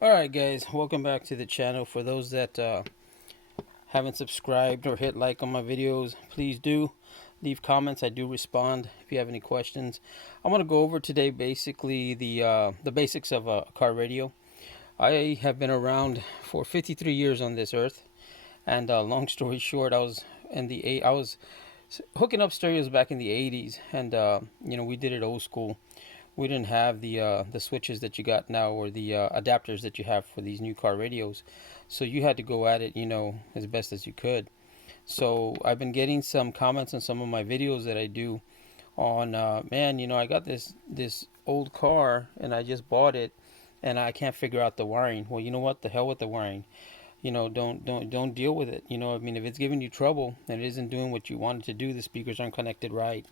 Alright guys, welcome back to the channel. For those that haven't subscribed or hit like on my videos, please do leave comments. I do respond if you have any questions. I'm going to go over today basically the basics of a car radio. I have been around for 53 years on this earth, and long story short, I was hooking up stereos back in the 80s, and we did it old school. We didn't have the switches that you got now, or the adapters that you have for these new car radios. So you had to go at it, as best as you could. So I've been getting some comments on some of my videos that I do on, man, I got this old car and I just bought it, and I can't figure out the wiring. Well, you know what? The hell with the wiring. Don't deal with it. I mean, if it's giving you trouble and it isn't doing what you wanted to do, the speakers aren't connected right,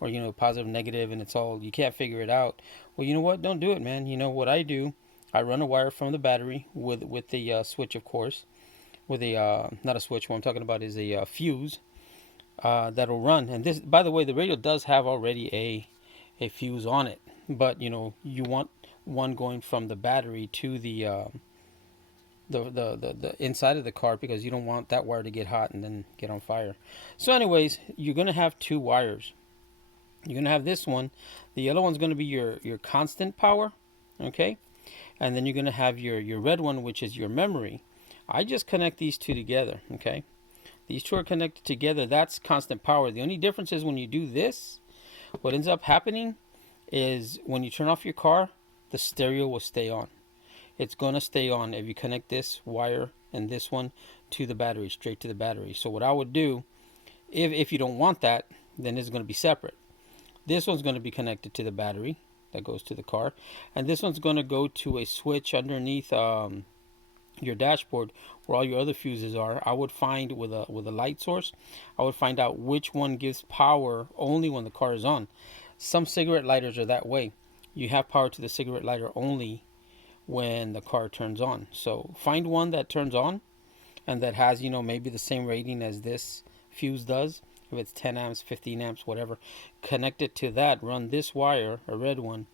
or positive, negative, and it's all, you can't figure it out. Well, you know what? Don't do it, man. What I do, I run a wire from the battery with the switch, of course, with a not a switch. What I'm talking about is a fuse that'll run. And this, by the way, the radio does have already a fuse on it, but you want one going from the battery to the inside of the car, because you don't want that wire to get hot and then get on fire. So anyways, you're going to have two wires. You're going to have this one. The yellow one's going to be your constant power, okay? And then you're going to have your red one, which is your memory. I just connect these two together, okay? These two are connected together. That's constant power. The only difference is when you do this, what ends up happening is when you turn off your car, the stereo will stay on. It's going to stay on if you connect this wire and this one to the battery, straight to the battery. So what I would do, if you don't want that, then it's going to be separate. This one's going to be connected to the battery that goes to the car, and this one's going to go to a switch underneath your dashboard where all your other fuses are. I would find with a light source, I would find out which one gives power only when the car is on. Some cigarette lighters are that way. You have power to the cigarette lighter only when the car turns on. So find one that turns on and that has, maybe the same rating as this fuse does. If it's 10 amps, 15 amps, whatever, connect it to that. Run this wire, a red one,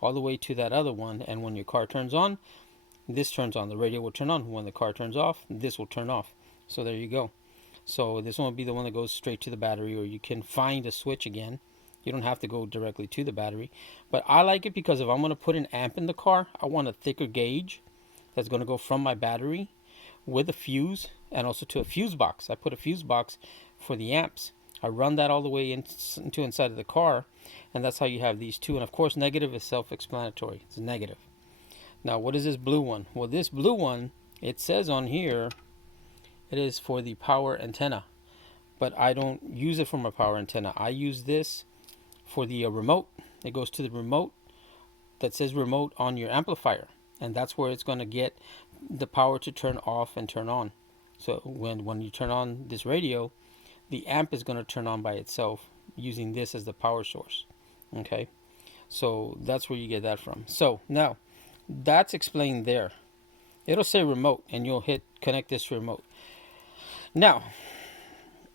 all the way to that other one. And when your car turns on, this turns on. The radio will turn on. When the car turns off, this will turn off. So there you go. So this one will be the one that goes straight to the battery, or you can find a switch again. You don't have to go directly to the battery. But I like it because if I'm going to put an amp in the car, I want a thicker gauge that's going to go from my battery with a fuse and also to a fuse box. I put a fuse box for the amps. I run that all the way into inside of the car, and that's how you have these two. And of course, negative is self-explanatory. It's negative. Now, what is this blue one? Well, this blue one, it says on here, it is for the power antenna, but I don't use it for my power antenna. I use this for the remote. It goes to the remote that says remote on your amplifier, and that's where it's going to get the power to turn off and turn on. So when you turn on this radio, the amp is going to turn on by itself using this as the power source. Okay, so that's where you get that from. So now that's explained there. It'll say remote, and you'll hit connect this to remote. Now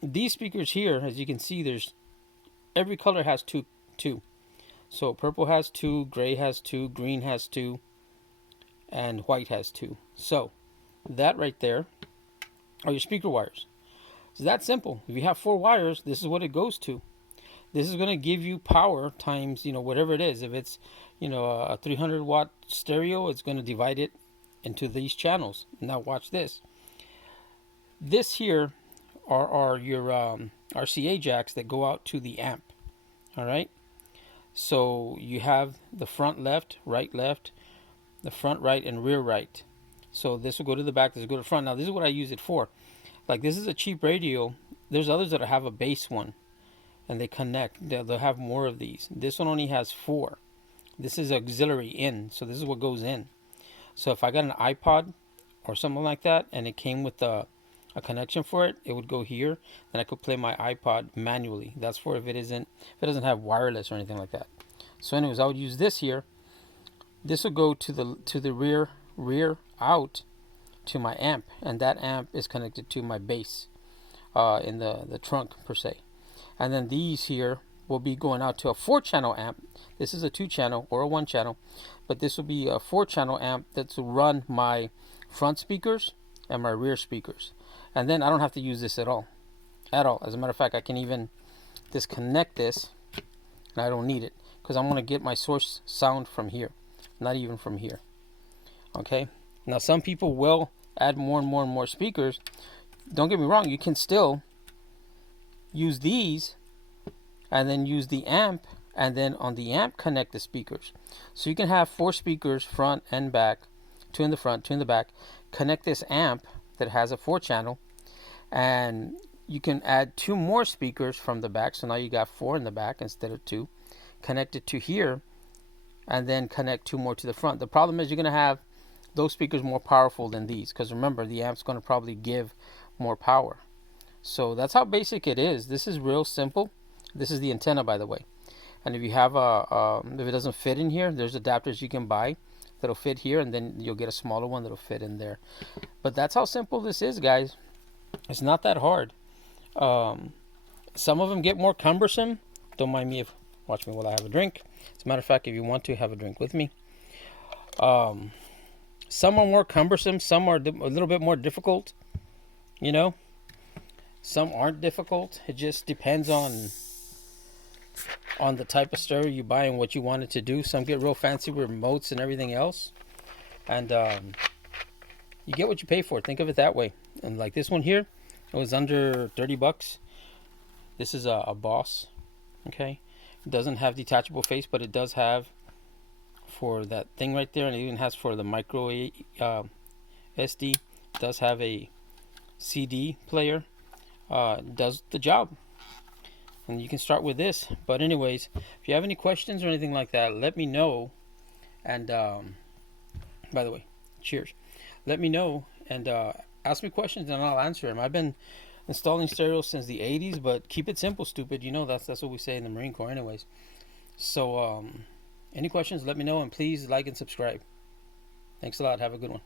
these speakers here, as you can see, there's every color has two. So purple has two, gray has two, green has two, and white has two. So that right there are your speaker wires. It's that simple. If you have four wires, this is what it goes to. This is going to give you power times, whatever it is. If it's, a 300 watt stereo, it's going to divide it into these channels. Now watch this. This here are your RCA jacks that go out to the amp. All right. So you have the front left, the front right, and rear right. So this will go to the back, this will go to the front. Now this is what I use it for. Like, this is a cheap radio. There's others that have a base one, and they connect. They'll have more of these. This one only has four. This is auxiliary in, so this is what goes in. So if I got an iPod or something like that, and it came with a connection for it, it would go here, and I could play my iPod manually. That's for if it doesn't have wireless or anything like that. So anyways, I would use this here. This will go to the rear out to my amp, and that amp is connected to my bass in the trunk per se. And then these here will be going out to a 4-channel amp. This is a 2-channel or a 1-channel, but this will be a 4-channel amp that's to run my front speakers and my rear speakers. And then I don't have to use this at all. As a matter of fact, I can even disconnect this, and I don't need it because I'm going to get my source sound from here, not even from here. Okay. Now some people will add more and more and more speakers. Don't get me wrong, you can still use these and then use the amp, and then on the amp connect the speakers. So you can have 4 speakers front and back, 2 in the front, 2 in the back. Connect this amp that has a 4-channel, and you can add 2 more speakers from the back. So now you got 4 in the back instead of 2. Connect it to here, and then connect 2 more to the front. The problem is you're going to have those speakers more powerful than these, because remember, the amp's going to probably give more power. So that's how basic it is. This is real simple. This is the antenna, by the way. And if you have if it doesn't fit in here, there's adapters you can buy that'll fit here, and then you'll get a smaller one that'll fit in there. But that's how simple this is, guys. It's not that hard. Some of them get more cumbersome. Don't mind me if watch me while I have a drink. As a matter of fact, if you want to have a drink with me. Some are more cumbersome. Some are a little bit more difficult. You know, some aren't difficult. It just depends on the type of stereo you buy and what you want it to do. Some get real fancy with remotes and everything else, and you get what you pay for. Think of it that way. And like this one here, it was under 30 bucks. This is a Boss. Okay, it doesn't have detachable face, but it does have for that thing right there, and it even has for the micro SD. It does have a CD player. Does the job. And you can start with this. But anyways, if you have any questions or anything like that, let me know. And by the way, cheers. Let me know and ask me questions and I'll answer them. I've been installing stereos since the 80s, but keep it simple, stupid. You know, that's what we say in the Marine Corps anyways. So any questions, let me know, and please like and subscribe. Thanks a lot. Have a good one.